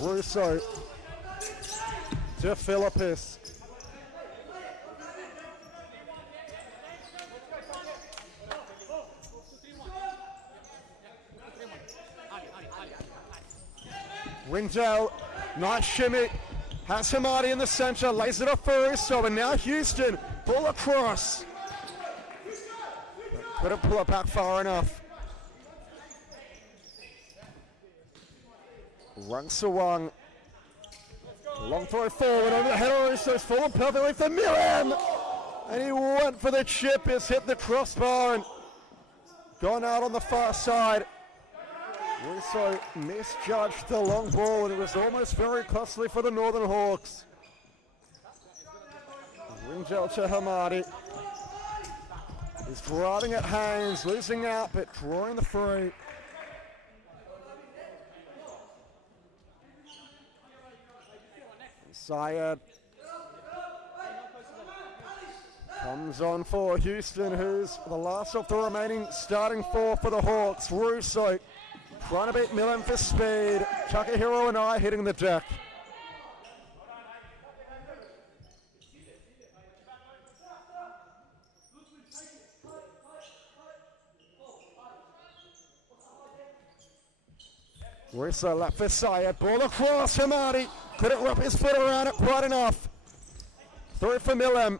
Russo to Philippus. Wingdale, nice shimmy. Has Hamadi in the center, lays it off for Russo, and now Houston, ball across. Couldn't pull it back far enough. Rung Sawang. Long throw forward over the head of Russo's fallen perfectly for Milam. And he went for the chip, it's hit the crossbar and gone out on the far side. Russo misjudged the long ball and it was almost very costly for the Northern Hawks. Wingdale to Hamadi. He's driving at Haynes, losing out but drawing the free. Syed comes on for Houston, who's the last of the remaining starting four for the Hawks. Russo trying to beat Milan for speed. Takahiro and I hitting the deck. Russo left for Syed, ball across, Hamadi couldn't wrap his foot around it quite enough. Through for Milam.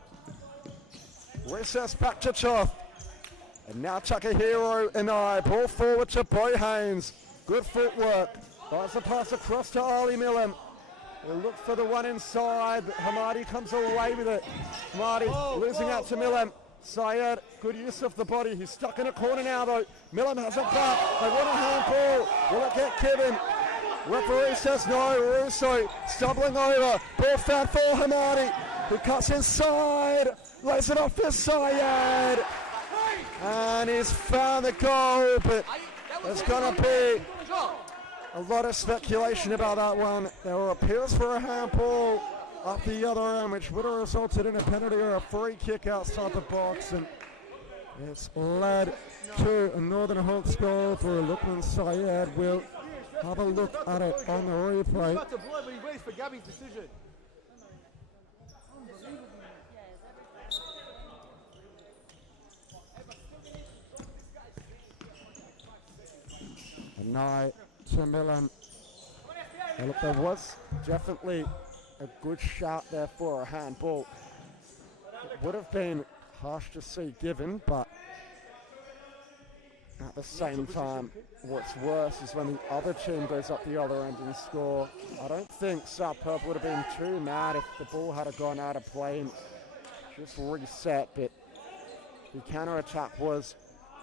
Recess back to Toth. And now Takahiro and I, ball forward to Boy Haynes. Good footwork. Finds the pass across to Ali Milam. He'll look for the one inside, but Hamadi comes away with it. Hamadi losing out to Milam. Syed, good use of the body. He's stuck in a corner now though. Milam has it back. They want a handball. Will it get Kevin? Referee says no. Russo stumbling over. Ball found for Hamadi, who cuts inside. Lays it off for Syed. And he's found the goal, but there's going to be a lot of speculation about that one. There were appeals for a handball up the other end, which would have resulted in a penalty or a free kick outside the box, and it's led to a Northern Hawks goal for Lukman Syed. We'll have a look at it on the replay. Night to Milan. Look, there was definitely a good shout there for a handball. It would have been harsh to see given, but at the same time, what's worse is when the other team goes up the other end and score. I don't think South Perth would have been too mad if the ball had gone out of play and just reset, but the counter-attack was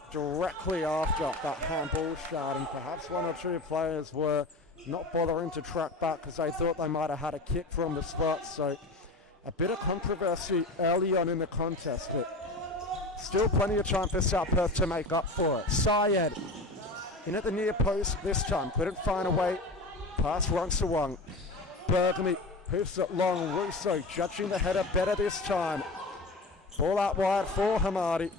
directly after that handball shot, and perhaps one or two players were not bothering to track back because they thought they might have had a kick from the spot. So a bit of controversy early on in the contest, but still plenty of time for South Perth to make up for it. Syed in at the near post this time, couldn't find a way past Rungsawang. Bergamy hoofs it long. Russo judging the header better this time. Ball out wide for Hamadi.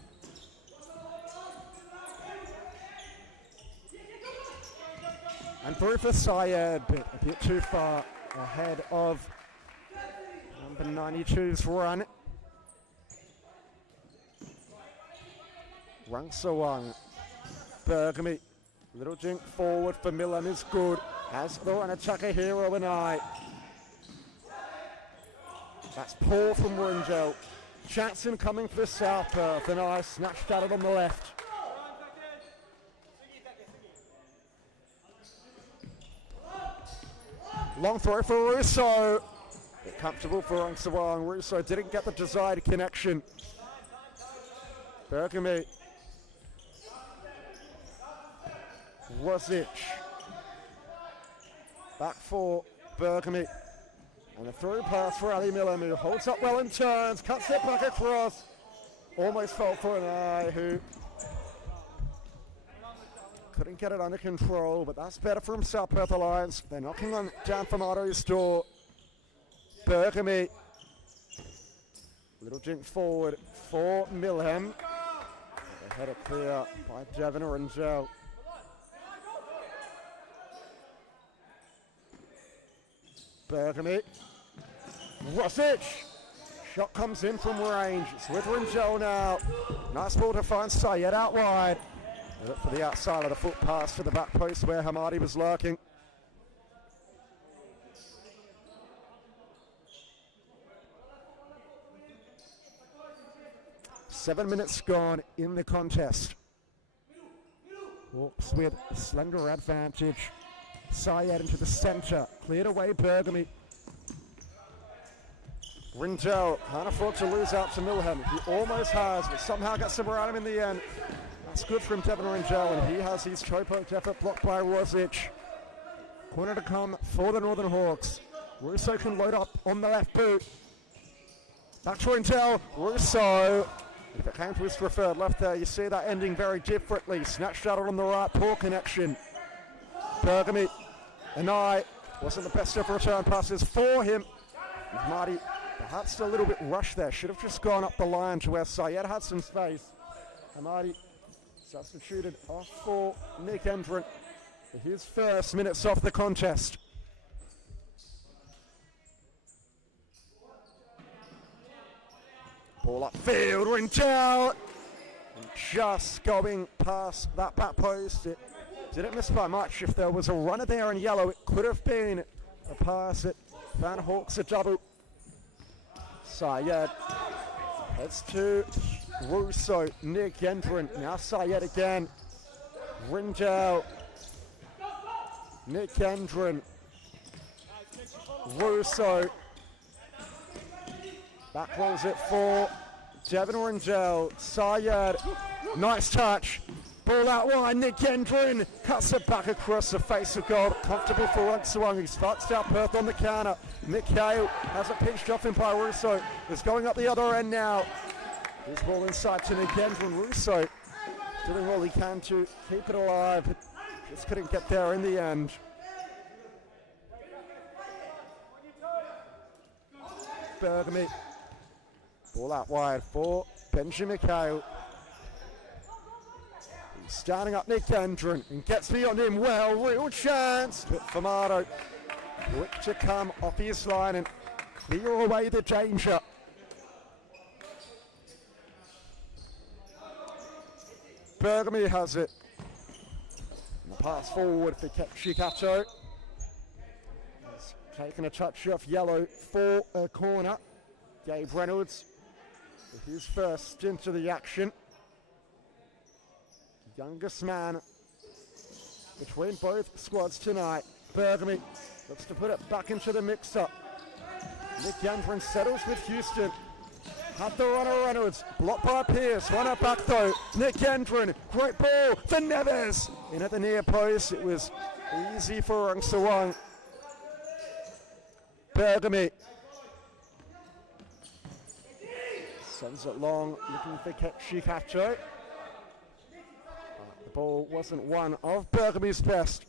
And through for Syed, but a bit too far ahead of number 92's run. Rungsawang, Bergamy, little jink forward for Milan is good. Has the runner Takahiro and I. That's Paul from Wingdale. Chanson coming for South Perth, and I snatched at it on the left. Long throw for Russo. Bit comfortable for Rungsawang. Russo didn't get the desired connection. Bergamy. Rosic. Back for Bergamy. And a through pass for Ali Milam, who holds up well and turns, cuts it back across. Almost fell for an eye, who couldn't get it under control, but that's better from South Perth Alliance. They're knocking on down from Otto's door. Bergamy. Little jink forward for Milham. The header clear by Devon Rangel. Bergamy. Rosic. Shot comes in from range. It's with Ringel now. Nice ball to find Sayed out wide. Look for the outside of the foot pass to the back post where Hamadi was lurking. Seven minutes gone in the contest. Hawks with a slender advantage. Sayed into the centre. Cleared away Bergamy. Ringel can't afford to lose out to Milham. He almost has, but somehow gets him around him in the end. That's good from Devon Ringel, and he has his toe-poked effort blocked by Rosic. Corner to come for the Northern Hawks. Russo can load up on the left boot. Back to Ringel. Russo. If it came to his preferred left there, you see that ending very differently. Snatched out on the right, poor connection. Bergamy. Anai wasn't the best of return passes for him. Marty perhaps a little bit rushed there. Should have just gone up the line to where Sayed had some space. Hamadi substituted off for Nick Endren for his first minutes off the contest. Ball upfield, Ringel. Just going past that back post. It didn't miss by much. If there was a runner there in yellow, it could have been a pass at Van Hawks a double. Sayed heads to Russo, Nick Endren, now Sayed again. Ringel, Nick Endren, Russo. Back rolls it for Devon Ringel. Sayed, nice touch. Ball out wide, Nick Endren cuts it back across the face of goal. Comfortable for Runsawang. He starts out Perth on the counter. Mikhail has it pinched off him by Russo. It's going up the other end now. His ball inside to Nick Endren. Russo doing all he can to keep it alive. Just couldn't get there in the end. Bergamy. Ball out wide for Benjamin Mikhail. Standing up Nick Endren and gets beyond him well. Real chance. But Famato quick to come off his line and clear away the danger. Bergamy has it. And the pass forward for Shikato. He's taken a touch off yellow for a corner. Gabe Reynolds with his first stint of the action. Youngest man between both squads tonight. Bergamy looks to put it back into the mix-up. Nick Endren settles with Houston. Had the runner Reynolds, blocked by Pierce. Runner back though. Nick Endren, great ball for Neves. In at the near post, it was easy for Runsawang. Bergamy sends it long, looking for Shikato. The ball wasn't one of Bergamy's best.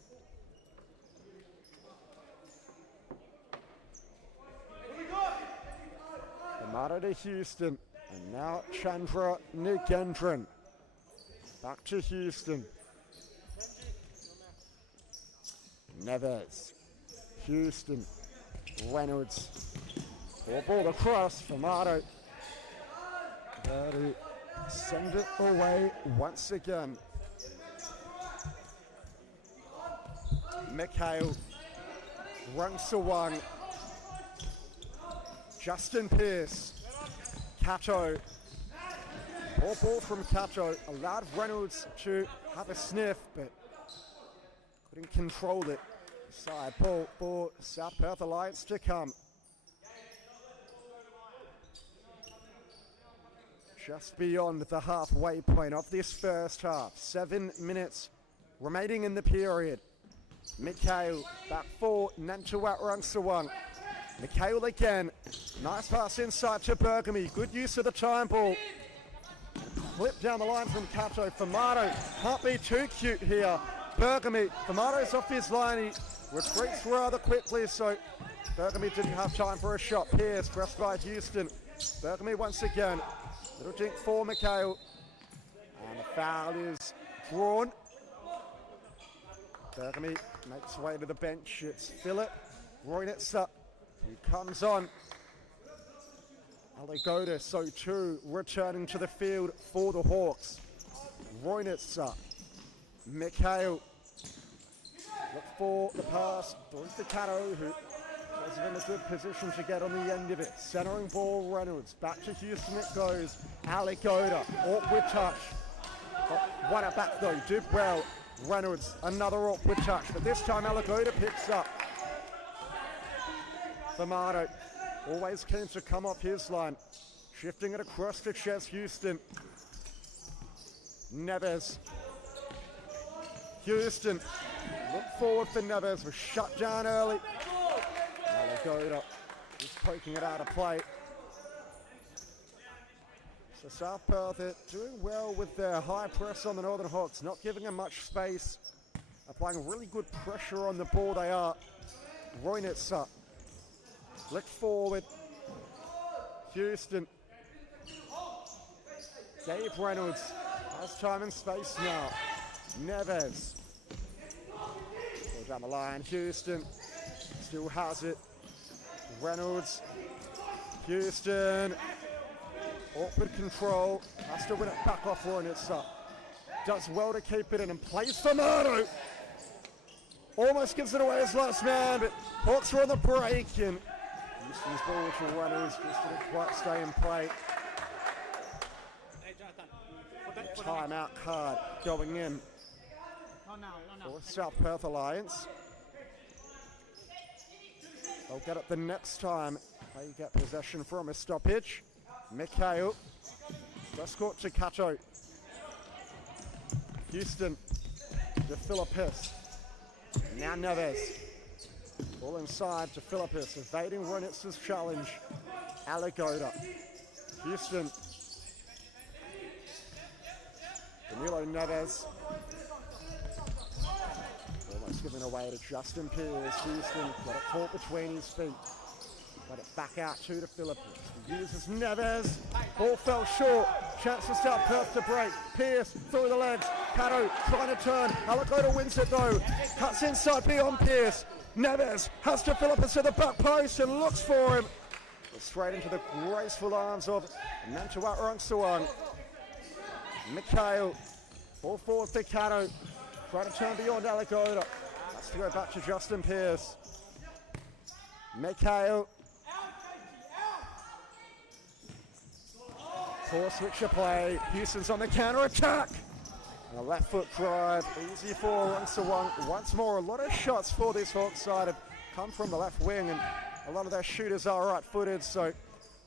Amato to Houston, and now Chandra Nick Endren. Back to Houston. Neves, Houston, Reynolds. Ball across for Amato. To send it away once again. Mikhail, Runsawang, Justin Pierce, Cato. Poor ball from Cato, allowed Reynolds to have a sniff, but couldn't control it. Side ball for South Perth Alliance to come. Just beyond the halfway point of this first half. 7 minutes remaining in the period. Mikhail back for Nantuat Runsawang. Mikhail again. Nice pass inside to Bergamy. Good use of the time ball. Flip down the line from Cato. Famato can't be too cute here. Bergamy. Famato's off his line. He retreats rather quickly, so Bergamy didn't have time for a shot. Pierce pressed by Houston. Bergamy once again. Little dink for Mikhail. And the foul is drawn. Bergamy makes way to the bench. It's Philip Roynitzer He comes on. Aligoda, so too, returning to the field for the Hawks. Roynitzer, Mikhail, look for the pass, through to Cato, who was in a good position to get on the end of it. Centering ball, Reynolds, back to Houston it goes. Aligoda, awkward touch. Won it back though, did well. Reynolds, another awkward touch, but this time Aligoda picks up. Famato, always keen to come off his line. Shifting it across to Ches Houston. Neves. Houston, look forward for Neves, was shut down early. Aligoda just poking it out of play. So South Perth are doing well with their high press on the Northern Hawks, not giving them much space. Applying really good pressure on the ball they are. Roynitzer, flick forward. Houston. Dave Reynolds has time and space now. Neves. Go down the line. Houston still has it. Reynolds. Houston. Awkward control. Has to win it back off Roynitzer. Does well to keep it in and plays for Murdo. Almost gives it away as last man, but Hawks are on the break and Houston's ball to Reynolds just didn't quite stay in play. Timeout card going in for South Perth Alliance. They'll get it the next time they get possession from a stoppage. Mikhail, just caught to Cato. Houston to Philippus. Now Neves. Ball inside to Philippus, evading Ronitz's challenge. Aligoda. Houston. Danilo Neves. Almost giving away to Justin Pearce. Houston got it caught between his feet. Got it back out to Philippus. He uses Neves. Ball fell short. Chance for South Perth to break. Pearce through the legs. Cato trying to turn. Aligoda wins it though. Cuts inside beyond Pearce. Neves has to Philippus to the back post and looks for him. Straight into the graceful arms of Nantuat Rungsawang. Mikhail. Ball forward for Cato. Trying to turn beyond Aligoda. Has to go back to Justin Pearce. Mikhail. Poor switch of play. Houston's on the counter attack. And a left foot drive. Easy for Rungsawang. Once more, a lot of shots for this Hawks side have come from the left wing, and a lot of their shooters are right-footed, so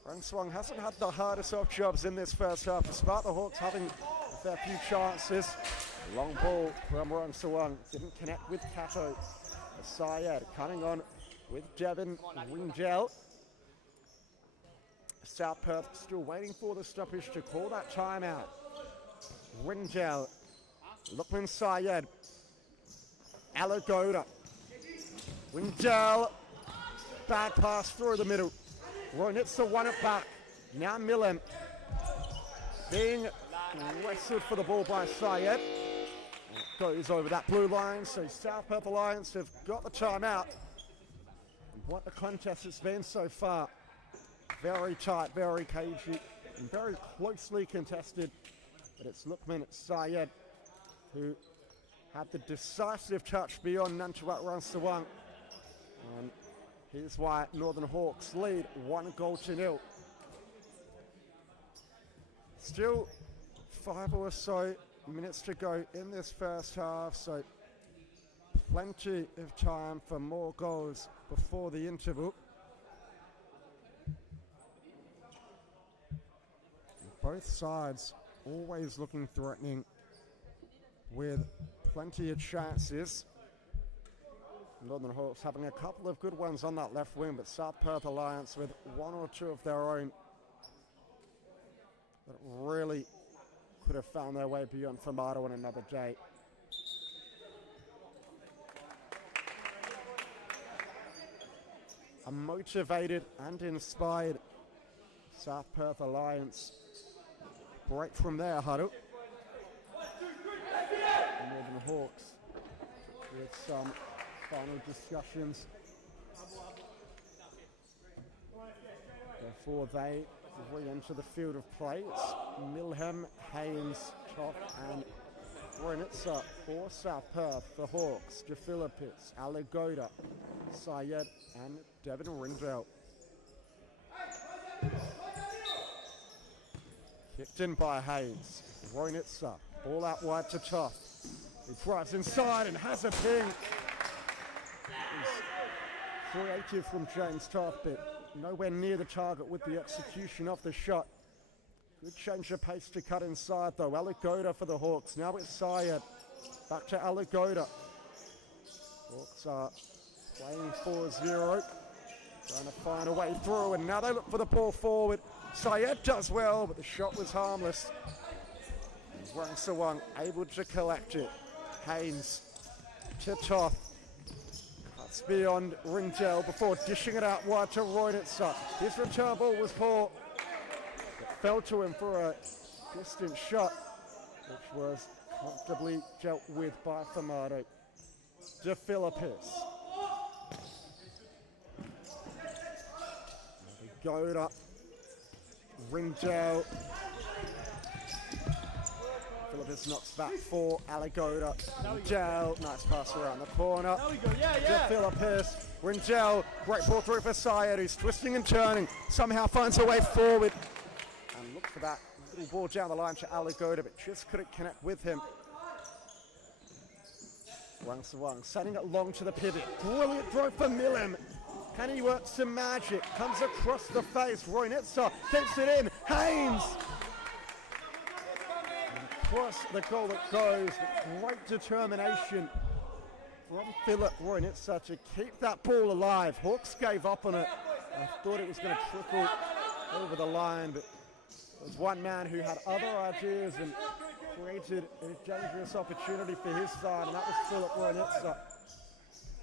Rungsawang hasn't had the hardest of jobs in this first half, despite the Hawks having a fair few chances. Long ball from Rungsawang. Didn't connect with Cato. Syed coming on with Devin Wingel. South Perth still waiting for the stoppage to call that timeout. Wingel. Lukman Syed. Aligoda. Wingel. Bad pass through the middle. Roynitzer won it back. Now Millen being wrestled for the ball by Syed. Goes over that blue line, so South Perth Alliance have got the timeout. And what a contest it's been so far. Very tight, very cagey, and very closely contested. But it's Lukman Syed who had the decisive touch beyond Nantuat Rungsawang. And here's why Northern Hawks lead 1-0. Still 5 or so minutes to go in this first half, so plenty of time for more goals before the interval. Both sides always looking threatening with plenty of chances. Northern Hawks having a couple of good ones on that left wing, but South Perth Alliance with 1 or 2 of their own that really could have found their way beyond Famato on another day. A motivated and inspired South Perth Alliance break from their huddle. Northern Hawks with some final discussions before they re-enter the field of play. It's Milham, Haynes, Toff and Brunitzer for South Perth, the Hawks, DeFilippis, Alagoda, Syed and Devin Rindell. Kicked in by Haynes. Brunitzer, ball out wide to Toff. He drives inside and has a ping. Creative from James Toff, but nowhere near the target with the execution of the shot. Good change of pace to cut inside though. Alagoda for the Hawks. Now it's Syed. Back to Alagoda. Hawks are playing 4-0. Trying to find a way through, and now they look for the ball forward. Syed does well, but the shot was harmless. Wang Sawang able to collect it. Haynes to Toth. Cuts beyond Rindell before dishing it out wide to Reunitzer. His return ball was poor. It fell to him for a distant shot, which was comfortably dealt with by Famato. DeFilippis. Alagoda. Rindell. Philippis knocks back for Alagoda. Rindell, nice pass around the corner. DeFilippis. Rindell, great ball through for Syed, who's twisting and turning. Somehow finds a way forward. And looks for that little ball down the line to Alagoda, but just couldn't connect with him. Wang Sawang setting it long to the pivot. Brilliant throw for Milham. Can he work some magic? Comes across the face. Reunitzer gets it in. Haynes! Across the goal that goes. Great determination from Philip Reunitzer to keep that ball alive. Hawks gave up on it. I thought it was going to trickle over the line, but there's one man who had other ideas and created a dangerous opportunity for his side, and that was Philip Reunitzer.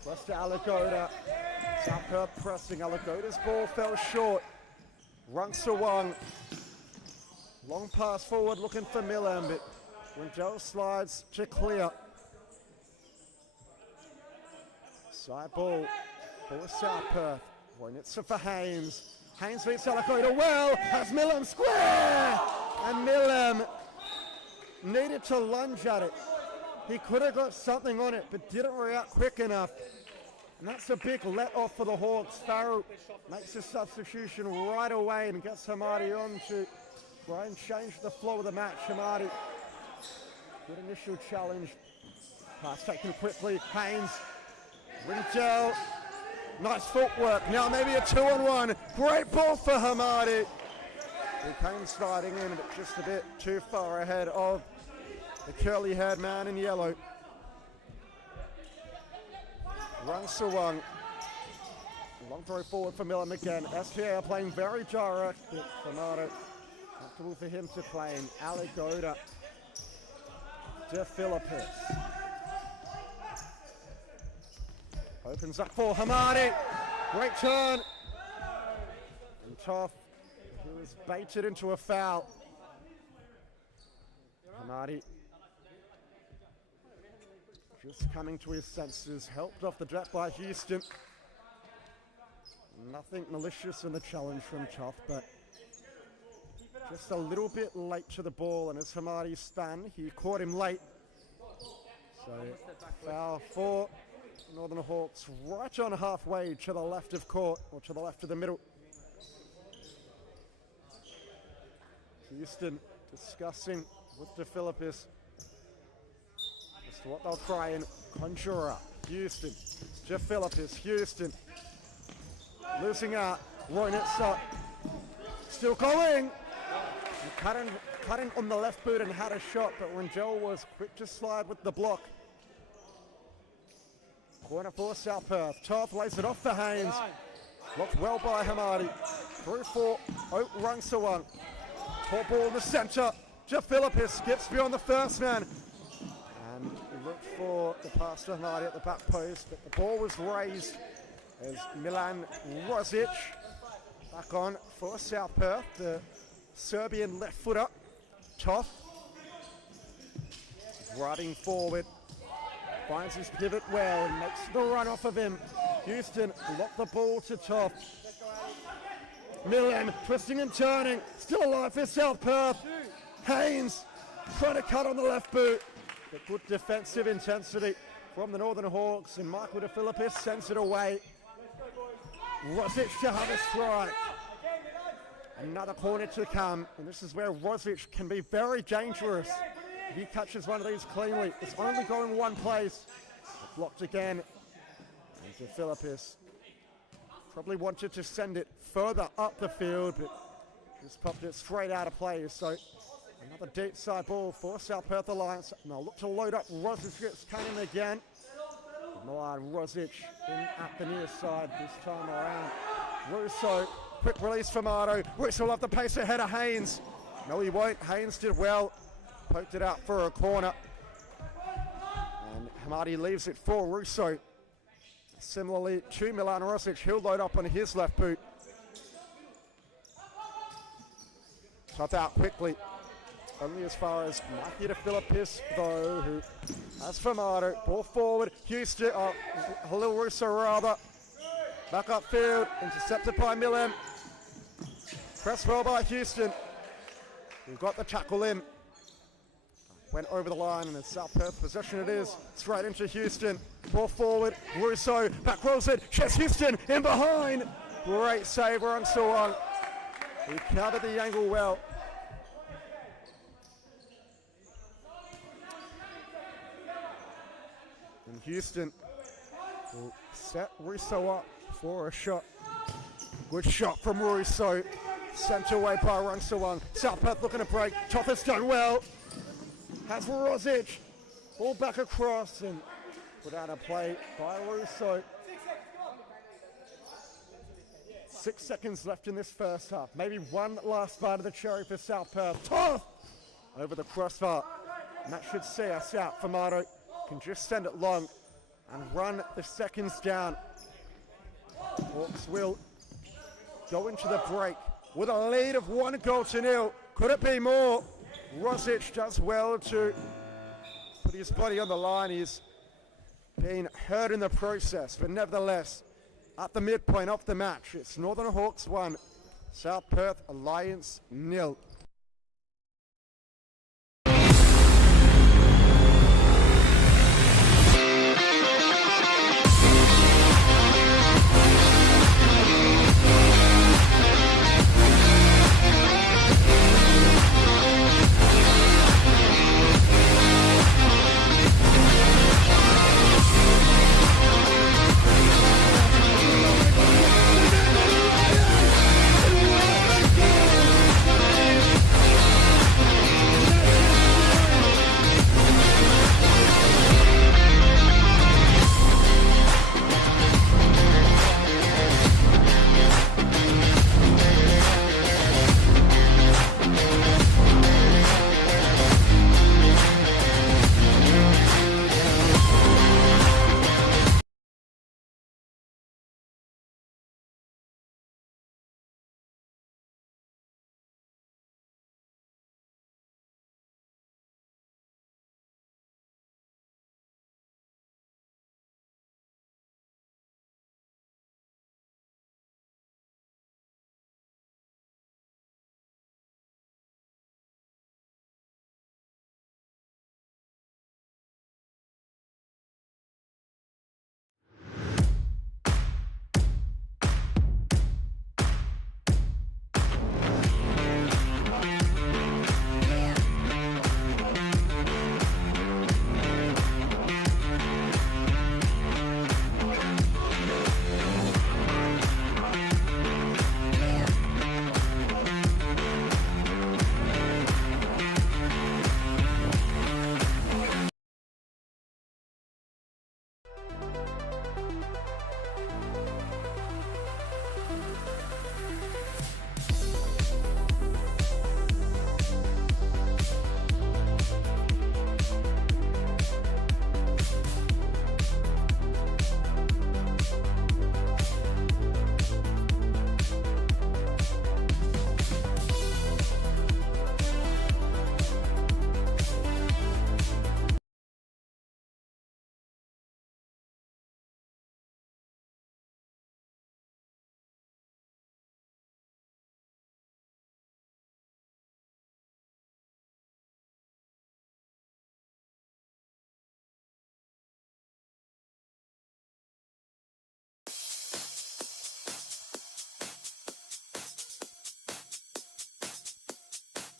Cross to Alagoda. South Perth pressing. Alagoda's ball fell short. Wang Sawang. Long pass forward looking for Milham, but Rindell slides to clear. Side ball for South Perth. Reunitzer for Haynes. Haynes beats Alagoda well. Has Milham square! And Milham needed to lunge at it. He could have got something on it, but didn't react quick enough. And that's a big let-off for the Hawks. Farrell makes a substitution right away and gets Hamadi on to try and change the flow of the match. Hamadi, good initial challenge. Pass taken quickly. Haynes, Rindell, nice footwork. Now maybe a 2-on-1. Great ball for Hamadi. He came sliding in, but just a bit too far ahead of the curly-haired man in yellow. Wang Sawang. Long throw forward for Milham again. SPA are playing very direct, but Famato comfortable for him to play in. Alagoda. DeFilippis. Opens up for Hamadi. Great turn. And Toff, who was baited into a foul. Hamadi just coming to his senses, helped off the deck by Houston. Nothing malicious in the challenge from Toff, but just a little bit late to the ball, and as Hamadi spun, he caught him late. So foul for Northern Hawks right on halfway to the left of court, or to the left of the middle. Houston discussing with DeFilippis as to what they'll try and conjure up. Houston, DeFilippis, Houston losing out. Reunitzer still going. Cutting on the left boot and had a shot, but Rindell was quick to slide with the block. Corner for South Perth. Toff lays it off for Haynes. Blocked well by Hamadi. Through for Wang Sawang. Poor ball in the centre. DeFilippis skips beyond the first man. And he looked for the pass to Hamadi at the back post, but the ball was raised as Milan Rosic back on for South Perth. The Serbian left footer. Toff riding forward. Finds his pivot well and makes the run off of him. Houston locked the ball to Toff. Millem twisting and turning, still alive for South Perth. Haynes trying to cut on the left boot. But good defensive intensity from the Northern Hawks, and Michael DeFilippis sends it away. Rosic to have a strike. Another corner to come, and this is where Rosic can be very dangerous. If he catches one of these cleanly, it's only going one place. Blocked again. And DeFilippis probably wanted to send it further up the field, but just popped it straight out of play. So another deep side ball for South Perth Alliance. And they'll look to load up. Rosic gets Cannon again. Milan Rosic in at the near side this time around. Russo, quick release from Ardo. Russo will have the pace ahead of Haynes. No, he won't. Haynes did well. Poked it out for a corner. And Hamadi leaves it for Russo. Similarly to Milan Rosic, he'll load up on his left boot. Tough out quickly. Only as far as Mikey DeFilippis, though, who has Famado. Ball forward. Houston, Halil Russo rather. Back upfield, intercepted by Millem. Pressed well by Houston. We've got the tackle in. Went over the line, and it's South Perth possession it is. Straight into Houston. Ball forward. Russo back rolls it. Chess Houston in behind. Great save on Suwang. He covered the angle well. And Houston will set Russo up for a shot. Good shot from Russo. Sent away by Rungsuwang. South Perth looking to break. Toth's done well. Has Rosic. Ball back across and put out a play by Russo. 6 seconds left in this first half. Maybe one last bite of the cherry for South Perth. Toth over the crossbar. And that should see us out. Famado can just send it long and run the seconds down. Hawks will go into the break with a lead of 1-0. Could it be more? Rosic does well to put his body on the line. He's been hurt in the process, but nevertheless, at the midpoint of the match, it's Northern Hawks 1, South Perth Alliance 0.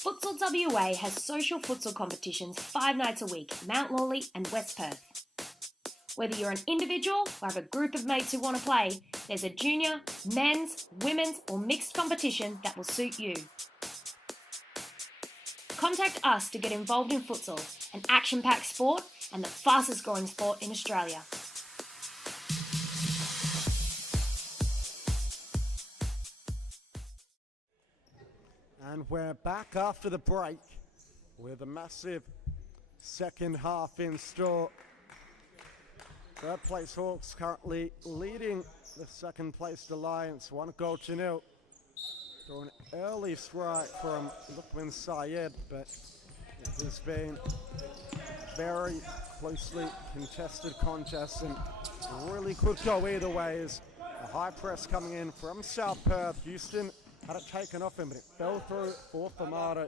Futsal WA has social futsal competitions 5 nights a week in Mount Lawley and West Perth. Whether you're an individual or have a group of mates who want to play, there's a junior, men's, women's or mixed competition that will suit you. Contact us to get involved in futsal, an action-packed sport and the fastest growing sport in Australia. And we're back after the break with a massive second half in store. Third place Hawks currently leading the second place Alliance 1-0. Through an early strike from Lukman Syed, but it has been very closely contested contest and really could go either way as a high press coming in from South Perth. Houston had it taken off him, but it fell through for Hamadi.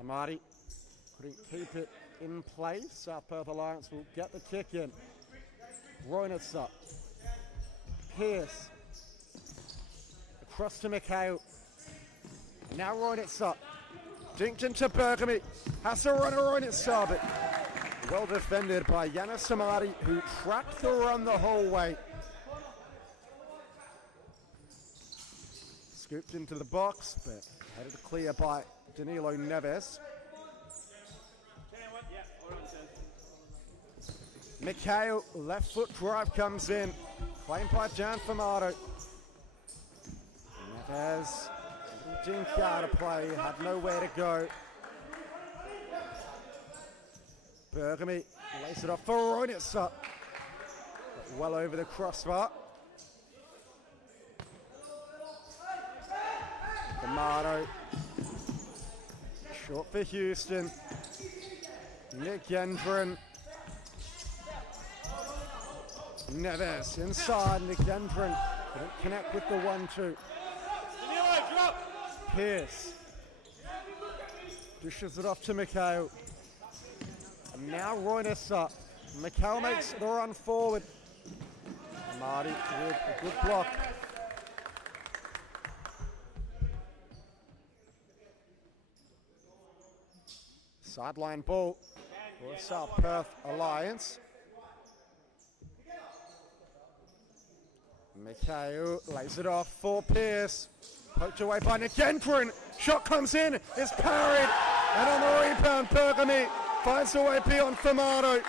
Hamadi couldn't keep it in place. South Perth Alliance will get the kick in. Roynitz up. Pierce. Across to Mikhail. Now Roynitz up. Dinked into Bergamy. Has to run a Roynitz up. Well defended by Yanis Hamadi, who tracked the run the whole way. Scooped into the box, but headed clear by Danilo Neves. Mikhail, left foot drive comes in, claimed by Jan Famato. Neves didn't get out of play, had nowhere to go. Bergamy lays it off for Roynitz, well over the crossbar. Famato, short for Houston. Nick Gendron. Neves inside, Nick Gendron couldn't connect with the 1-2. Pierce dishes it off to Mikhail. And now Roynitz up. Mikhail makes the run forward. Marty with a good block. Sideline ball for South Perth Alliance. Mikhail lays it off for Pierce. Poked away by Nick Gendron. Shot comes in, is parried. And on the rebound, Bergamy finds a way beyond Famato,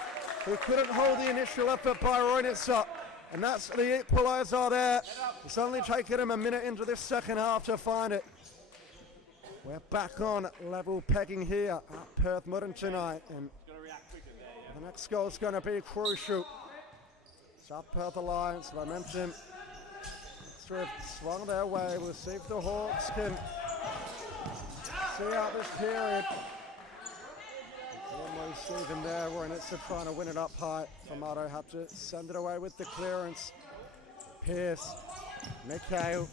who couldn't hold the initial effort by Roynitz. And that's the equaliser there. It's only taken him a minute into this second half to find it. We're back on level pegging here at Perth Modern tonight. And the next goal is going to be crucial. South Perth Alliance, as I mentioned, have swung their way. We'll see if the Hawks can see out this period. Almost even there, Roynitz trying to win it up high. Famato had to send it away with the clearance. Pierce, Mikhail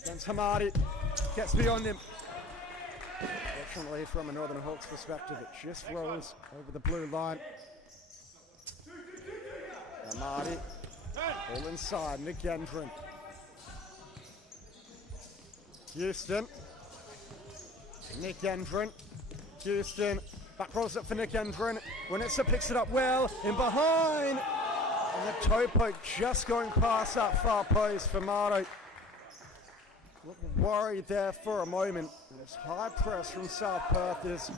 against Hamadi, gets beyond him. Fortunately, from a Northern Hawks perspective, it just rolls over the blue line. Hamadi, all inside, Nick Gendron. Houston, Nick Gendron, Houston, back rolls it for Nick Gendron. Roynitz picks it up well, in behind, and the toe poke just going past that far post for Marto. Worried there for a moment. This high press from South Perth is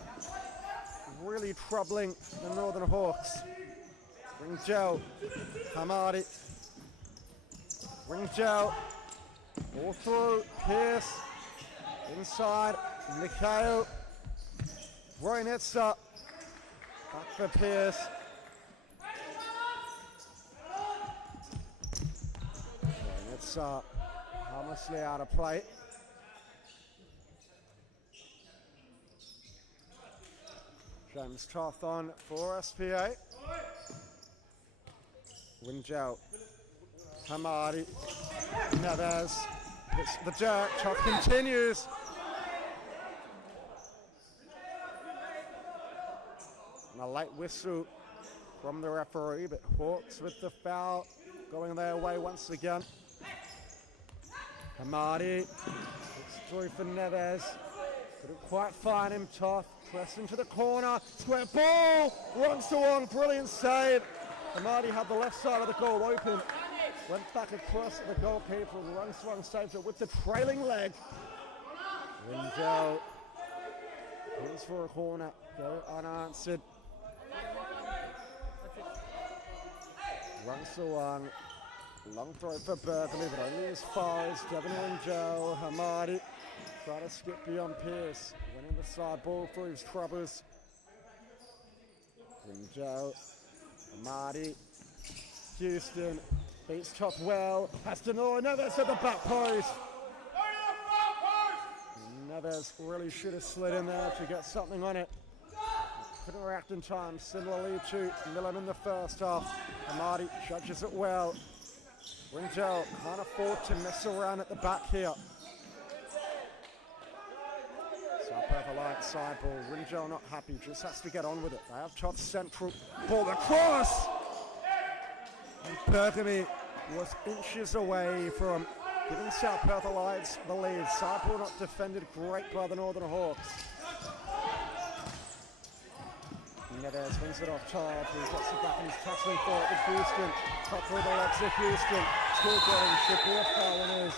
really troubling the Northern Hawks. Ringjel, Hamadi, Ringjel, all through, Pierce, inside, Mikhail, Roynitz up, back for Pierce. Roynitz harmlessly out of play. James Toth on for SPA. Ringjel, Hamadi, Neves, hits the dirt, Toth continues. And a late whistle from the referee, but Hawks with the foul going their way once again. Hamadi, it's through for Neves. Couldn't quite find him. Toth press into the corner. Square ball. Runs to one. Brilliant save. Hamadi had the left side of the goal open. Went back across at the goalkeeper. Rung saved it with the trailing leg. Windell goes for a corner. Go unanswered. Rung long throw for Berkeley, but only as far as Devon Windell. Hamadi try to skip beyond Pierce. Winning the side ball for his troubles. Windell, Hamadi, Houston beats Toth well. Has to know Neves at the back post. Neves really should have slid in there to get something on it. Couldn't react in time, similarly to Milan in the first half. Hamadi judges it well. Windell can't afford to mess around at the back here. South Perth Alliance side ball. Windell not happy, just has to get on with it. They have Toth central. Ball across! And Bergamy was inches away from giving South Perth Alliance the lead. Side ball not defended great by the Northern Hawks. Neves wins it off Toth. He gets it back and he's tackling for it with Houston. Top through the legs of Houston. Still going, should be a foul and is.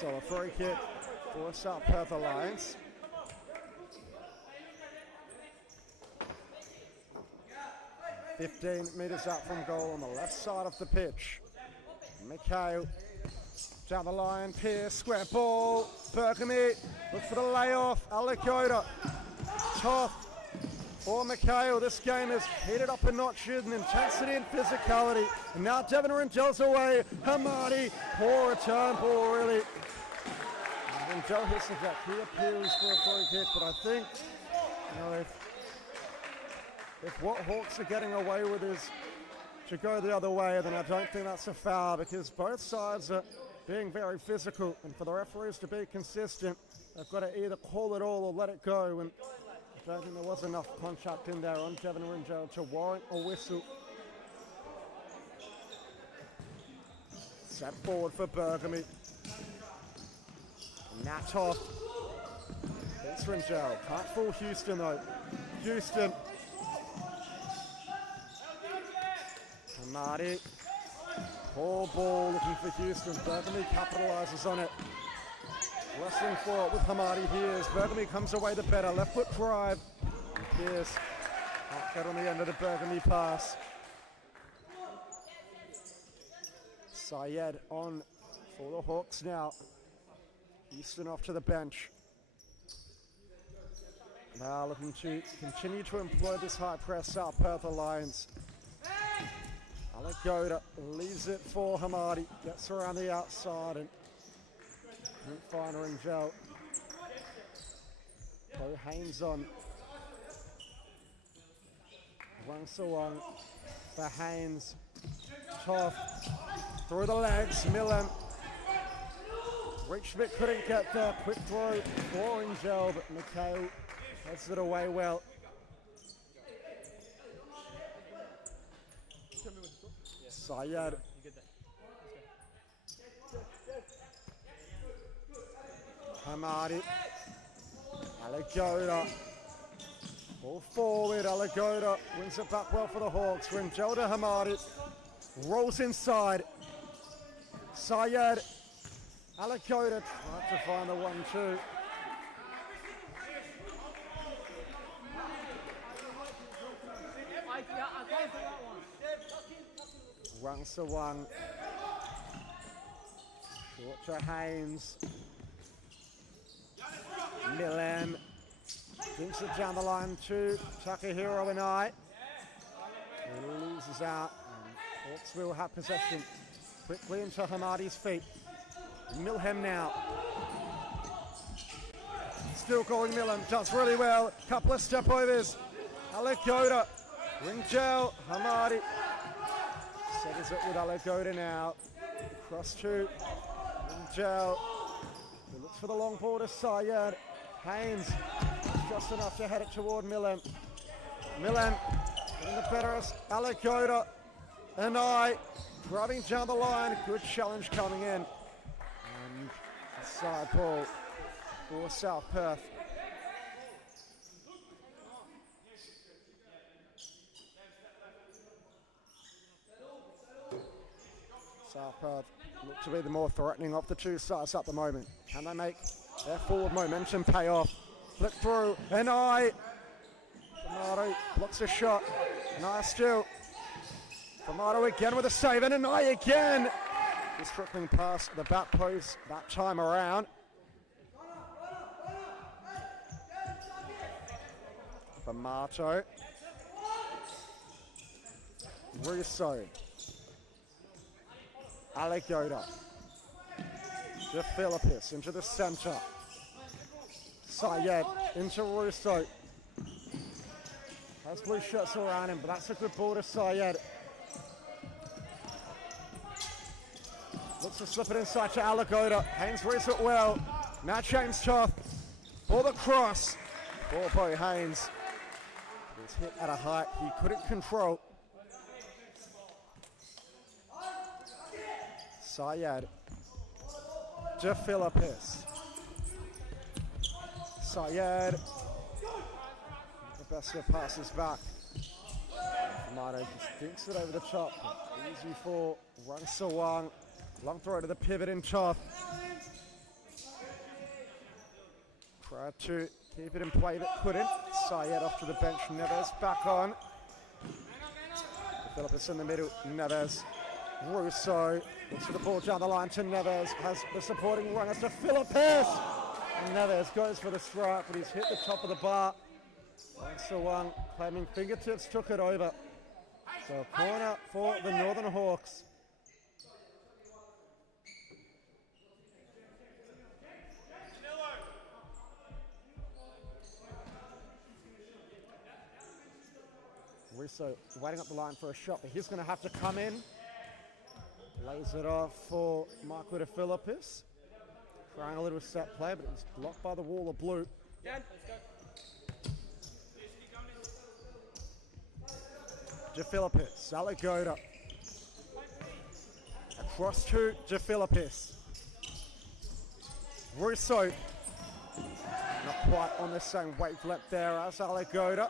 So a free kick for South Perth Alliance. "15 metres out from goal on the left side of the pitch. Mikhail down the line, Pierce, square ball, Bergamy, look for the layoff, Alagoda, Toth or Mikhail. This game is heated up a notch in intensity and physicality. And now Devon Rindell's away, Hamadi, poor return ball really. Rindell hits the deck, he appeals for a free kick, but I think, if what Hawks are getting away with is to go the other way, then I don't think that's a foul, because both sides are being very physical, and for the referees to be consistent, they've got to either call it all or let it go, and I don't think there was enough contact in there on Devon Rindell to warrant a whistle. Set forward for Bergamy. Natov. It's Rindell. Can't fool Houston though. Houston. Hamadi. Poor ball looking for Houston. Bergamy capitalises on it. Wrestling for it with Hamadi here. Bergamy comes away the better. Left foot drive. And Pierce can't get on the end of the Bergamy pass. Syed on for the Hawks now. Houston off to the bench. Now looking to continue to employ this high press South Perth Alliance. Alagoda leaves it for Hamadi. Gets around the outside and can't find Rindell. Bo Haynes on. Wang Sawang for Haynes. Toth through the legs. Millen. Richmond couldn't get there. Quick throw for Rindell, but Mikhail heads it away well. Syed. Hamadi. Alagoda. Ball forward. Alagoda wins it back well for the Hawks. Rindell to Hamadi. Rolls inside. Syed. Alagoda trying to find the 1-2. Wang Sawang. Short to Haynes. Millen. Dinks it down the line to Takahiro and I. He loses out. And Hawks will have possession. Quickly into Hamadi's feet. Milhem now. Still going Millen. Does really well. Couple of step overs. Alagoda. Rindell. Hamadi. Settles it with Alagoda now. Cross to Gel. He looks for the long ball to Syed. Haynes just enough to head it toward Milam. Milam getting the better of Alagoda. And driving down the line. Good challenge coming in. And a side ball for South Perth. South Perth look to be the more threatening of the two sides at the moment. Can they make their forward momentum pay off? Flick through, and Tomato blocks a shot. Nice still. Tomato again with a save, and again. Just trickling past the back post that time around. Tomato. Russo. Alagoda. De Philippis into the centre. Syed into Russo. Has blue shirts around him, but that's a good ball to Syed. Looks to slip it inside to Alagoda. Haynes reads it well. Now James Toth for the cross. Ball by Haynes. It was hit at a height he couldn't control. Syed. De Philippis. Syed. The best of passes back. Tomato just dinks it over the top. Easy for Rang Sawang. Long throw to the pivot in Toth. Tried to keep it in play but couldn't. Syed off to the bench. Neves back on. De Philippis in the middle. Neves. Russo looks for the ball down the line to Neves. Has the supporting runners to Philippis. And Neves goes for the strike, but he's hit the top of the bar. Sawang claiming fingertips took it over. So corner for the Northern Hawks. Russo waiting up the line for a shot, but he's going to have to come in. Lays it off for Michael De Philippis. Trying a little set play, but it was blocked by the wall of blue. De Philippis, Alagoda. Across to De Philippis. Russo. Not quite on the same wavelength there as Alagoda.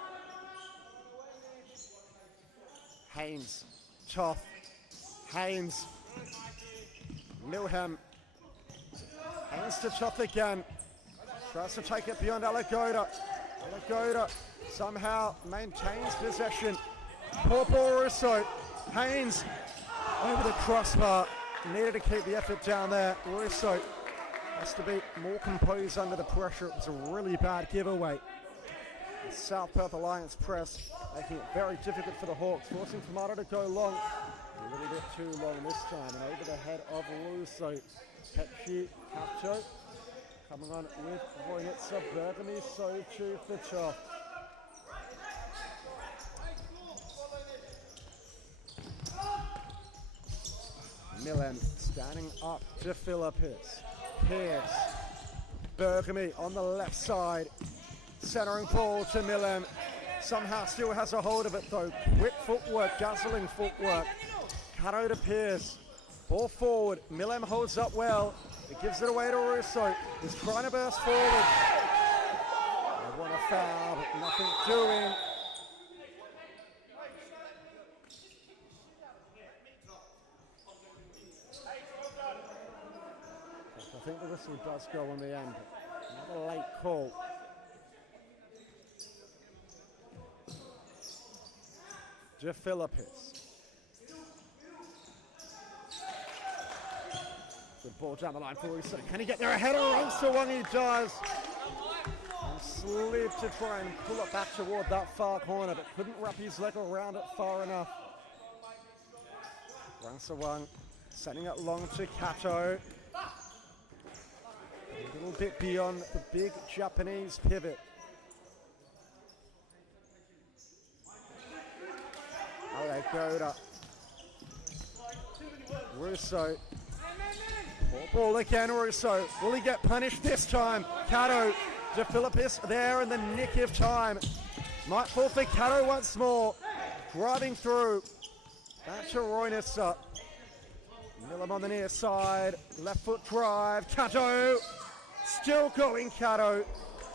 Haynes. Toth. Haynes. Milham. Haynes to Toth again. Tries to take it beyond Alagoda. Alagoda somehow maintains possession. Poor Russo. Haynes over the crossbar. Needed to keep the effort down there. Russo has to be more composed under the pressure. It was a really bad giveaway. The South Perth Alliance press making it very difficult for the Hawks, forcing Tomato to go long. A little bit too long this time, and over the head of Russo. Petchi Capcho coming on with Voyetsa Burgundy, so too for Toth. Millen standing up to Philippis. Pierce. Burgundy on the left side. Centering ball to Millen. Somehow still has a hold of it though. Quick footwork, dazzling footwork. Cano to Pierce. Ball forward. Millen holds up well. It gives it away to Russo. He's trying to burst forward. They want a foul, but nothing doing. I think the whistle does go on the end. Another late call. De Philippis. Good ball down the line for Russo. Can he get there ahead of Rang-Sawang? He does. And slipped to try and pull it back toward that far corner, but couldn't wrap his leg around it far enough. Rang-Sawang sending it long to Kato. A little bit beyond the big Japanese pivot. Alagoda. Russo. Ball again, Russo. Will he get punished this time? Cato. De Philippis there in the nick of time. Might fall for Cato once more. Driving through. Back to Roynissa. Millum on the near side. Left foot drive. Cato. Still going Cato.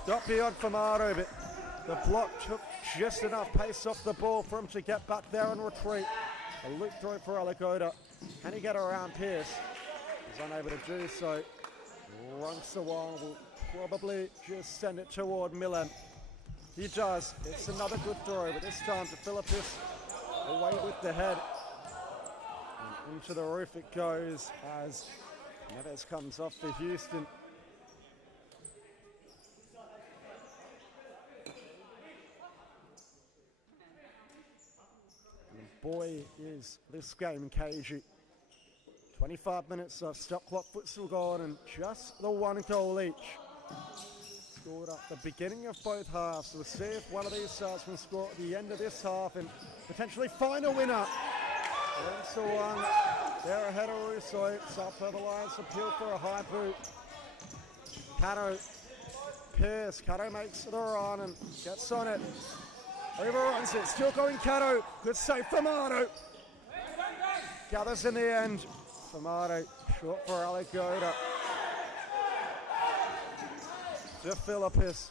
Got beyond Famato, but the block took just enough pace off the ball for him to get back there and retreat. A loop through for Alagoda. Can he get around Pierce? He's unable to do so. Rungsawang will probably just send it toward Millum. He does. It's another good throw, but this time to Philippis. Away with the head. And into the roof it goes as Neves comes off for Houston. Boy, is this game cagey. 25 minutes of stop clock futsal gone and just the one goal each. Scored at the beginning of both halves. We'll see if one of these sides can score at the end of this half and potentially find a winner. Also one, they're ahead of Russo. South Perth Alliance appeal for a high boot. Cato, Pierce, Cato makes the run and gets on it. Overruns it, still going Cato. Good save, Famato. Gathers in the end. Famato short for Alagoda. De Philippis.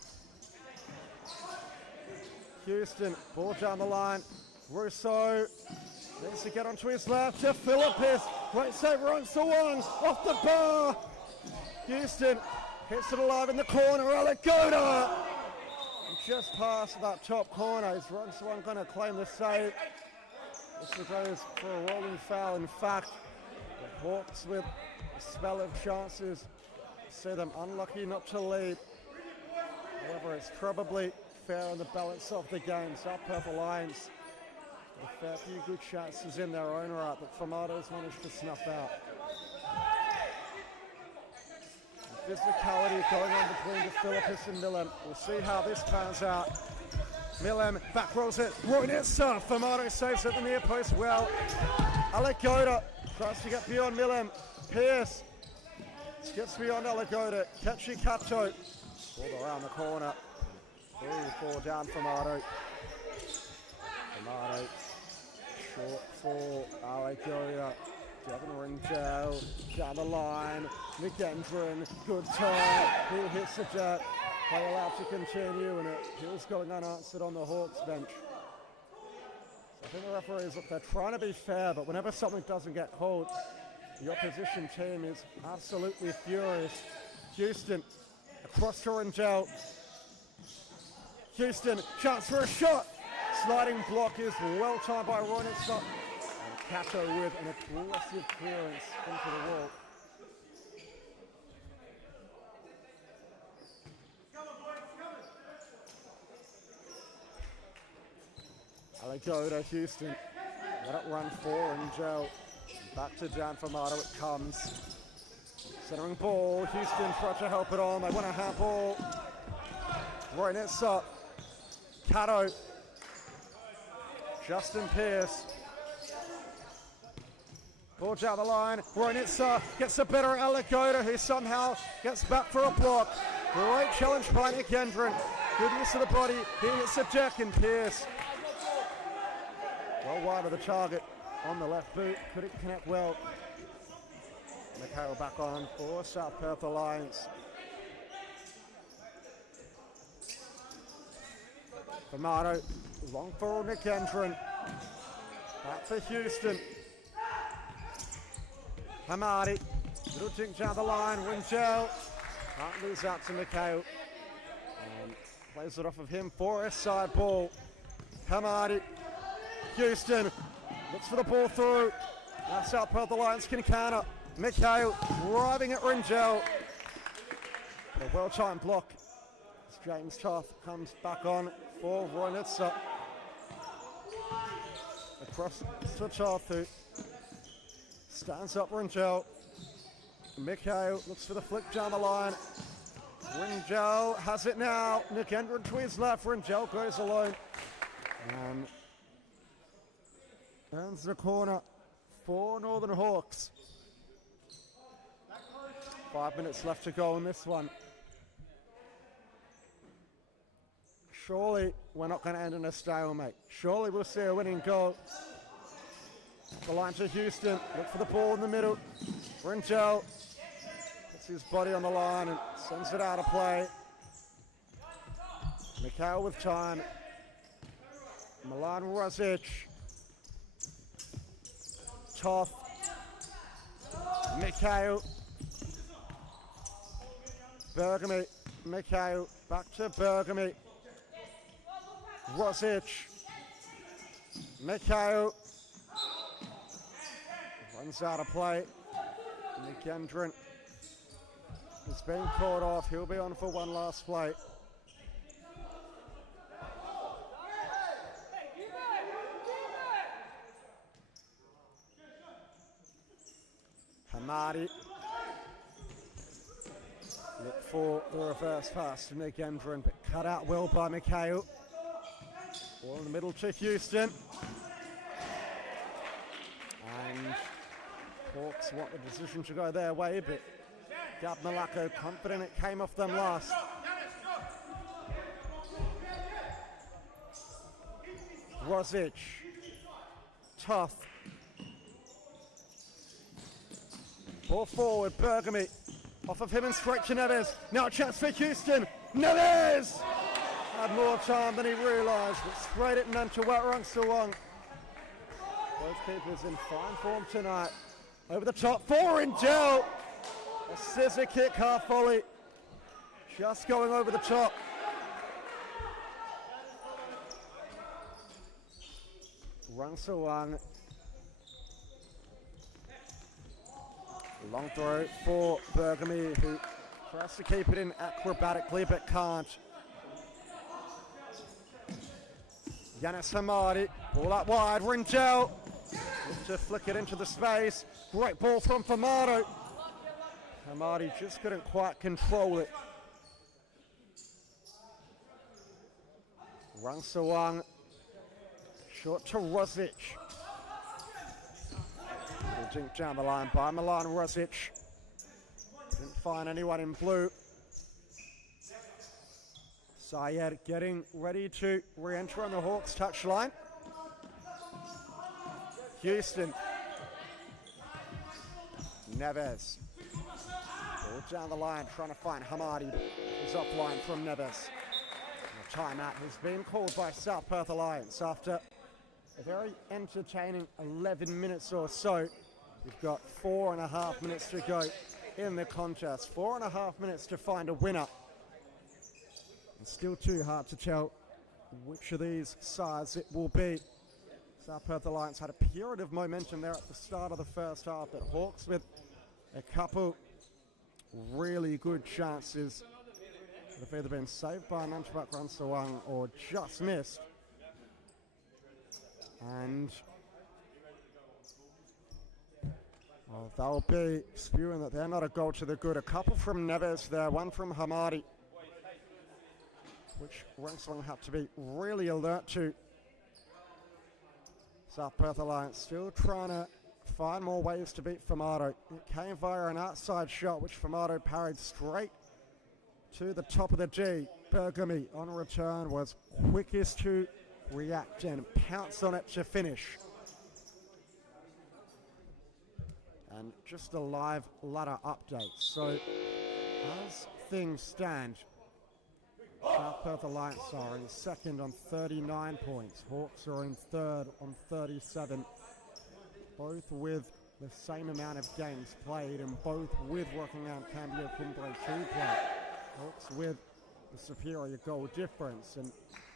Houston, ball down the line. Russo needs to get onto his left. De Philippis. Great save, Rungsawang off the bar. Houston hits it alive in the corner. Alagoda. Just past that top corner. Is Rungsawang going to claim the save? This goes for a rolling foul. In fact, the Hawks with a spell of chances see them unlucky not to lead. However, it's probably fair on the balance of the game. South Perth Alliance with a fair few good chances in their own right, but Famato's managed to snuff out. Physicality going on between De Philippis and Millum. We'll see how this pans out. Millum back rolls it. Roynissa. Famato saves it in the near post well. Alagoda tries to get beyond Millum. Pierce gets beyond Alagoda. Catchy Cato. Ball around the corner. 3-4 down Famato. Famato short for Alagoda. Devin Ringdale down the line. McEndron, good turn. He hits the jet. Play allowed to continue, and it was going unanswered on the Hawks bench. So I think the referees, look, they're trying to be fair, but whenever something doesn't get called, the opposition team is absolutely furious. Houston across to Ringdale. Houston, chance for a shot. Sliding block is well timed by Roynissa. Cato with an aggressive clearance into the wall. Alagoda, Houston. Let it run for Ringdale. Back to Dan Famato it comes. Centering ball. Houston try to help it on. They want a handball. Roynissa. Cato. Justin Pierce. Ball down the line. Roynissa gets a better Alagoda, who somehow gets back for a block. Great challenge by Nick Endren. Good use of the body. He hits the deck and Pierce. Well wide of the target on the left boot. Couldn't connect well. Mikhail back on for South Perth Alliance. Famato, long for Nick Endren. Back for Houston. Hamadi, little dink down the line. Ringdale can't lose out to Mikhail. And plays it off of him for a side ball. Hamadi, Houston looks for the ball through. Now South Perth Alliance can counter. Mikhail driving at Ringdale. A well-timed block as James Toth comes back on for Roynissa. Across to Toth, who stands up Ringdale. Mikhail looks for the flick down the line. Ringdale has it now. Nick Endren to his left. Ringdale goes alone. And earns the corner for Northern Hawks. 5 minutes left to go in this one. Surely we're not going to end in a stalemate. Surely we'll see a winning goal. The line to Houston. Look for the ball in the middle. Rintel puts his body on the line and sends it out of play. Mikhail with time. Milan Rosic. Toth. Mikhail. Bergamy. Mikhail. Back to Bergamy. Rosic. Mikhail. Runs out of play. McKendron is being caught off. He'll be on for one last play. Hamadi. Look for the reverse pass to McKendron, but cut out well by Mikhail. Ball in the middle to Houston. And Hawks want the decision to go their way, but Gab Malako confident it came off them last. Rosic. Tough. Ball forward, Bergamy. Off of him and straight to Neves. Now a chance for Houston. Neves! Had more time than he realised, but straight at none to Watrang Sawang. Both keepers in fine form tonight. Over the top for Indel. A scissor kick, half volley. Just going over the top. Rang Sawang. Long throw for Bergamy, who tries to keep it in acrobatically but can't. Yanis Hamadi, ball out wide, Rintel to flick it into the space. Great ball from Famado. Hamadi just couldn't quite control it. Rang Sawang, short to Rosic. Jinked down the line by Milan Rosic. Didn't find anyone in blue. Syed getting ready to re-enter on the Hawks touchline. Houston. Neves. Ball down the line, trying to find Hamadi. He's offline from Neves. The timeout has been called by South Perth Alliance after a very entertaining 11 minutes or so. We've got 4.5 minutes to go in the contest. 4.5 minutes to find a winner. It's still too hard to tell which of these sides it will be. South Perth Alliance had a period of momentum there at the start of the first half, but Hawks with a couple really good chances that have either been saved by Nantabak Ransawang or just missed. And well, they'll be spewing that they're not a goal to the good. A couple from Neves there, one from Hamadi, which Ransawang had to be really alert to. South Perth Alliance still trying to find more ways to beat Famado. It came via an outside shot, which Famado parried straight to the top of the D. Bergamy on return was quickest to react and pounce on it to finish. And just a live ladder update. So as things stand, South Perth Alliance are in second on 39 points. Hawks are in third on 37. Both with the same amount of games played and both with Rockingham Cambio Cumbre 2 play. Hawks with the superior goal difference. And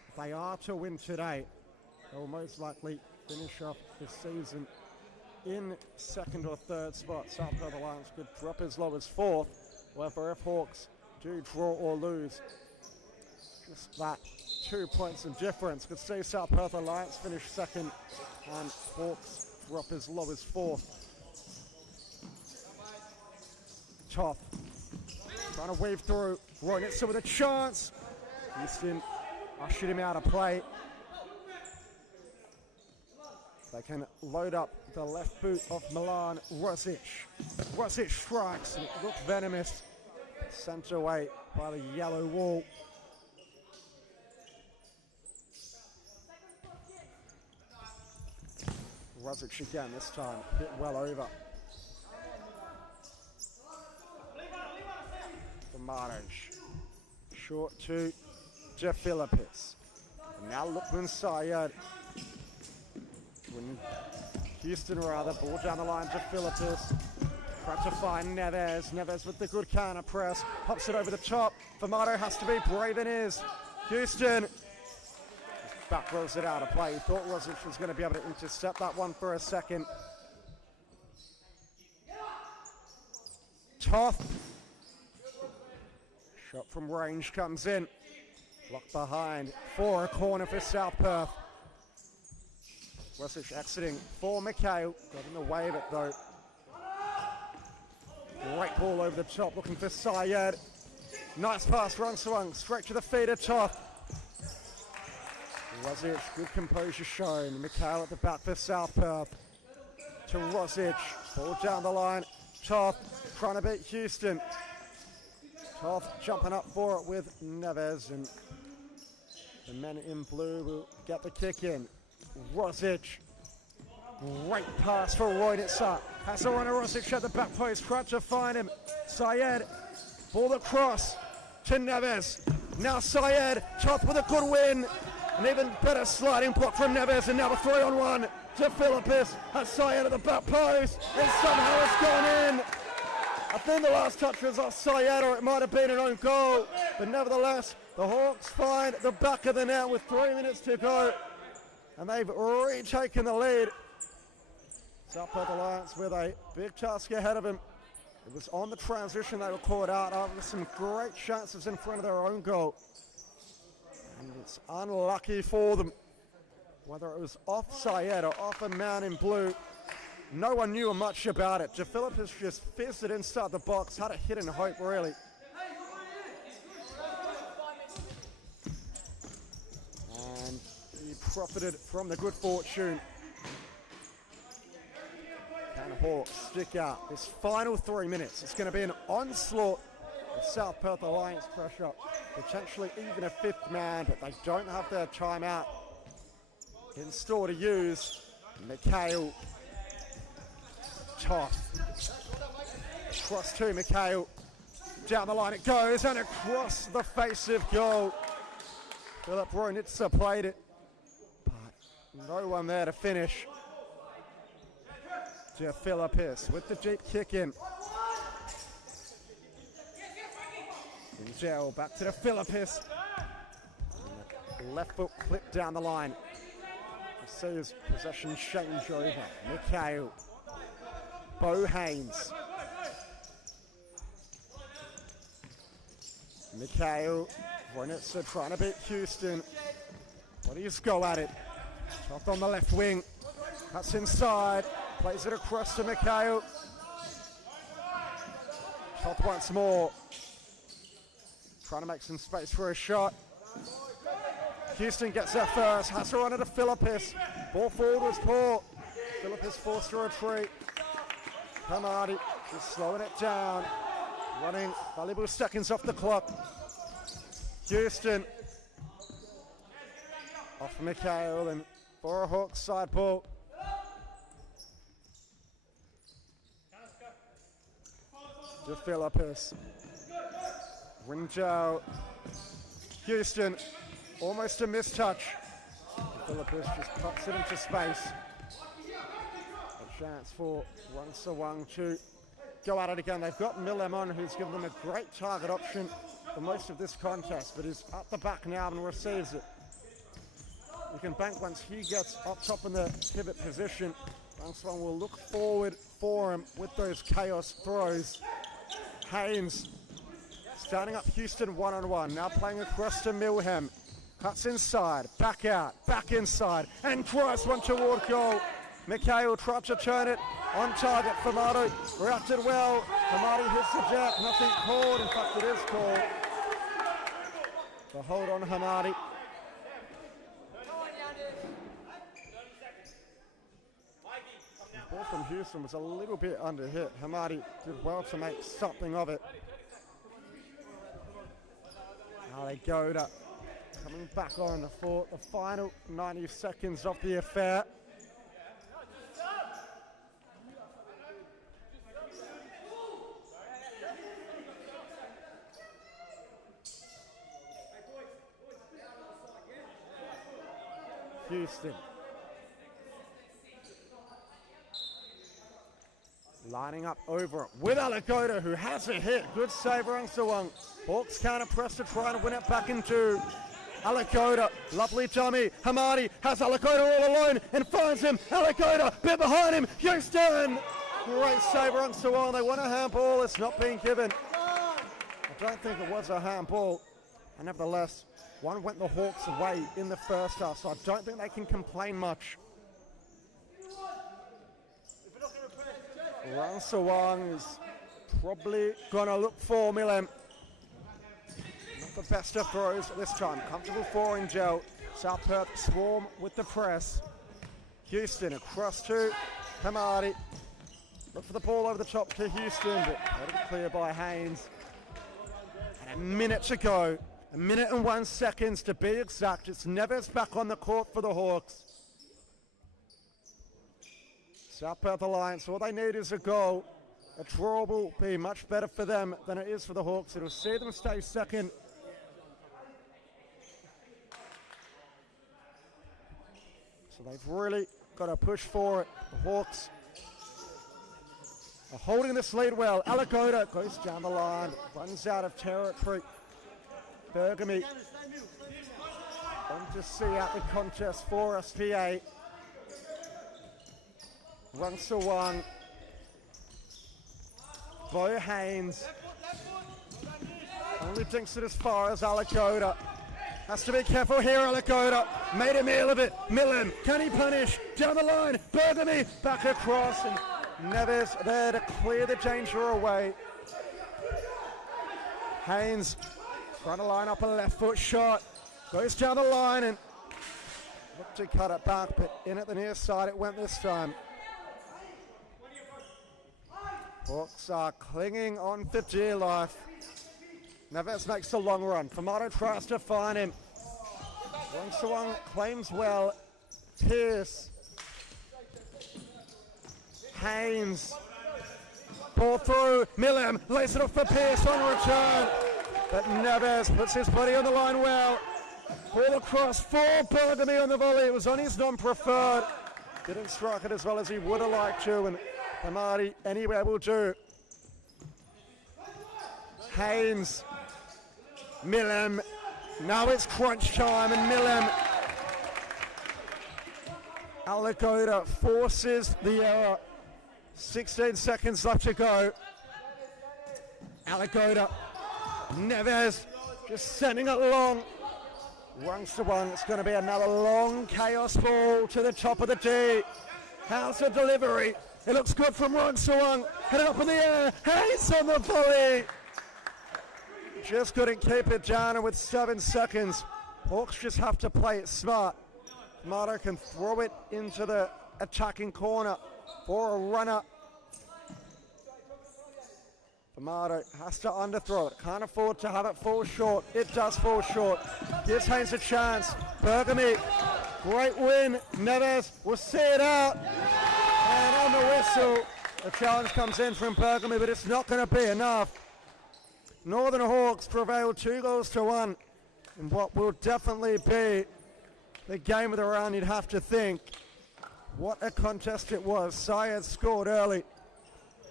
if they are to win today, they will most likely finish off the season in second or third spot. South Perth Alliance could drop as low as fourth. However, if Hawks do draw or lose, just that 2 points of difference could see South Perth Alliance finish second and Hawks drop as low as fourth. Tough. Trying to weave through. Roynitzer with a chance. Houston ushered him out of play. They They can load up the left boot of Milan Rosic. Rosic strikes, and it looks venomous. Sent away by the yellow wall. Rosic again this time, hit well over. For Maraj. Short to Philippis. And now Lukman Sayed. Houston rather, ball down the line to Philippis. Trying to find Neves. Neves with the good counter press. Pops it over the top. Famato has to be brave in his. Houston. Back rolls it out of play. He thought Rosic was going to be able to intercept that one for a second. Toth. Shot from range comes in. Locked behind for a corner for South Perth. Rosic exiting for Mikhail. Got in the way of it though. Great ball over the top, looking for Sayed. Nice pass, run swung, straight to the feet of Toth. Rosic, good composure shown. Mikhail at the back for South Perth. To Rosic, ball down the line. Toth trying to beat Houston. Toth jumping up for it with Neves, and the men in blue will get the kick in. Rosic, great pass for Rojditsa. Has to run a Rosic at the back post, trying to find him. Sayed, ball across to Neves. Now Sayed, Toth with a good win. An even better sliding block from Neves, and now a 3-on-1 to Philippis. Has Sayed at the back post, and somehow it's gone in. I think the last touch was off Sayed, or it might have been an own goal. But nevertheless, the Hawks find the back of the net with 3 minutes to go. And they've retaken the lead. South Perth Alliance with a big task ahead of him. It was on the transition they were caught out after some great chances in front of their own goal. And it's unlucky for them. Whether it was off Sayed or off a man in blue, no one knew much about it. Philippis just fizzed it inside the box, had a hit and hope really. And he profited from the good fortune. Can Hawks stick out this final 3 minutes? It's going to be an onslaught of South Perth Alliance pressure. Potentially even a fifth man, but they don't have their timeout in store to use. Mikhail. Toth. Cross to Mikhail. Down the line it goes, and across the face of goal. Filip Rojditsa played it, but no one there to finish. To Philippis with the deep kick in. Gel back to the Philippis. Left foot clipped down the line. See his possession change over. Mikhail. Bo Haynes. Mikhail. Rojditsa trying to beat Houston. But he's go at it. Toth on the left wing. Cuts inside. Plays it across to Mikhail. Toth once more. Trying to make some space for a shot. Houston gets there first. Has to run it to Philippis. Ball forward was poor. Philippis forced to retreat. Hamadi is slowing it down. Running valuable seconds off the clock. Houston. Off Mikhail, and for a Hawks side ball. To Philippis. Ringjao. Houston. Almost a mistouch. Philippis just pops it into space. A chance for Sawang to go at it again. They've got Milemon, who's given them a great target option for most of this contest, but is at the back now and receives it. You can bank once he gets up top in the pivot position. Sawang will look forward for him with those chaos throws. Haynes starting up Houston one-on-one, now playing across to Milham. Cuts inside, back out, back inside, and drives one toward goal. Mikhail tried to turn it, on target. Famato reacted well. Hamadi hits the jack, nothing called. In fact, it is called. The hold on Hamadi. Ball from Houston was a little bit under hit. Hamadi did well to make something of it. Alagoda coming back on for the final 90 seconds of the affair. Houston lining up over it with Alagoda, who has a hit. Good save, Rangsawang. Hawks counter press to try and win it back into Alagoda. Lovely dummy. Hamadi has Alagoda all alone and finds him. Alagoda, bit behind him. Houston! Great save, Rangsawang. They want a handball. It's not being given. I don't think it was a handball. And nevertheless, one went the Hawks' way in the first half, so I don't think they can complain much. Rangsawang is probably going to look for Milam. Not the best of throws at this time. Comfortable four in gel. South Perth swarm with the press. Houston across to Hamadi. Look for the ball over the top to Houston, but let it clear by Haynes. And a minute to go. A minute and 1 second to be exact. It's Neves back on the court for the Hawks. South Perth Alliance, all they need is a goal. A draw will be much better for them than it is for the Hawks. It'll see them stay second. So they've really got to push for it. The Hawks are holding this lead well. Alagoda goes down the line, runs out of territory. Bergamy on to see out the contest for SPA. Rangsawang. Bo Haynes only dinks it as far as Alagoda. Has to be careful here, Alagoda. Made a meal of it. Millen, can he punish? Down the line, Bergamy back across, and Neves there to clear the danger away. Haynes trying to line up a left foot shot. Goes down the line and looked to cut it back, but in at the near side it went this time. Hawks are clinging on for dear life. Neves makes the long run. Famato tries to find him. Rangsawang claims well. Pierce. Haynes. Ball through. Milam lays it off for Pierce on return. But Neves puts his body on the line well. Ball across for Bergamy on the volley. It was on his non-preferred. Didn't strike it as well as he would have liked to, and Hamadi anywhere will do. Haynes. Milam. Now it's crunch time, and Milam. Alagoda forces the error. 16 seconds left to go. Alagoda. Neves just sending it long. Rangsawang, it's going to be another long chaos ball to the top of the tee. How's the delivery? It looks good from Rangsawang. Headed up in the air. Hayes on the volley. Just couldn't keep it down, and with 7 seconds, Hawks just have to play it smart. Mato can throw it into the attacking corner for a runner. Famato has to underthrow it. Can't afford to have it fall short. It does fall short. Gives Haynes a chance. Bergamy, great win. Neves will see it out. And on the whistle, the challenge comes in from Bergamy, but it's not going to be enough. Northern Hawks prevailed 2-1 in what will definitely be the game of the round. You'd have to think. What a contest it was. Syed scored early.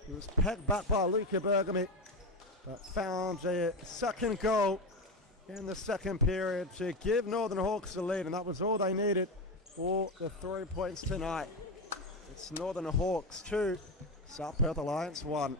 He was pegged back by Luca Bergamy, but found a second goal in the second period to give Northern Hawks the lead, and that was all they needed for the 3 points tonight. It's Northern Hawks 2, South Perth Alliance 1.